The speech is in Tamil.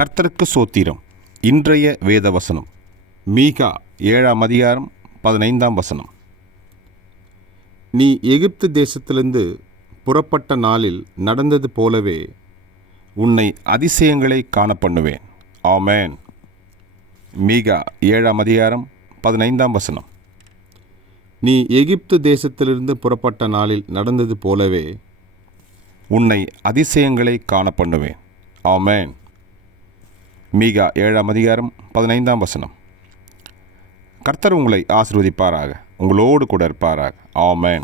கர்த்தருக்கு சோத்திரம். இன்றைய வேத வசனம் மீகா ஏழாம் அதிகாரம் பதினைந்தாம் வசனம். நீ எகிப்து தேசத்திலிருந்து புறப்பட்ட நாளில் நடந்தது போலவே உன்னை அதிசயங்களை காணப்பண்ணுவேன். ஆமேன். மீகா ஏழாம் அதிகாரம் பதினைந்தாம் வசனம். நீ எகிப்து தேசத்திலிருந்து புறப்பட்ட நாளில் நடந்தது போலவே உன்னை அதிசயங்களை காணப்பண்ணுவேன். ஆமேன். மீகா ஏழாம் அதிகாரம் பதினைந்தாம் வசனம். கர்த்தர் உங்களை ஆசிர்வதிப்பாராக. உங்களோடு கூட இருப்பாராக. ஆமேன்.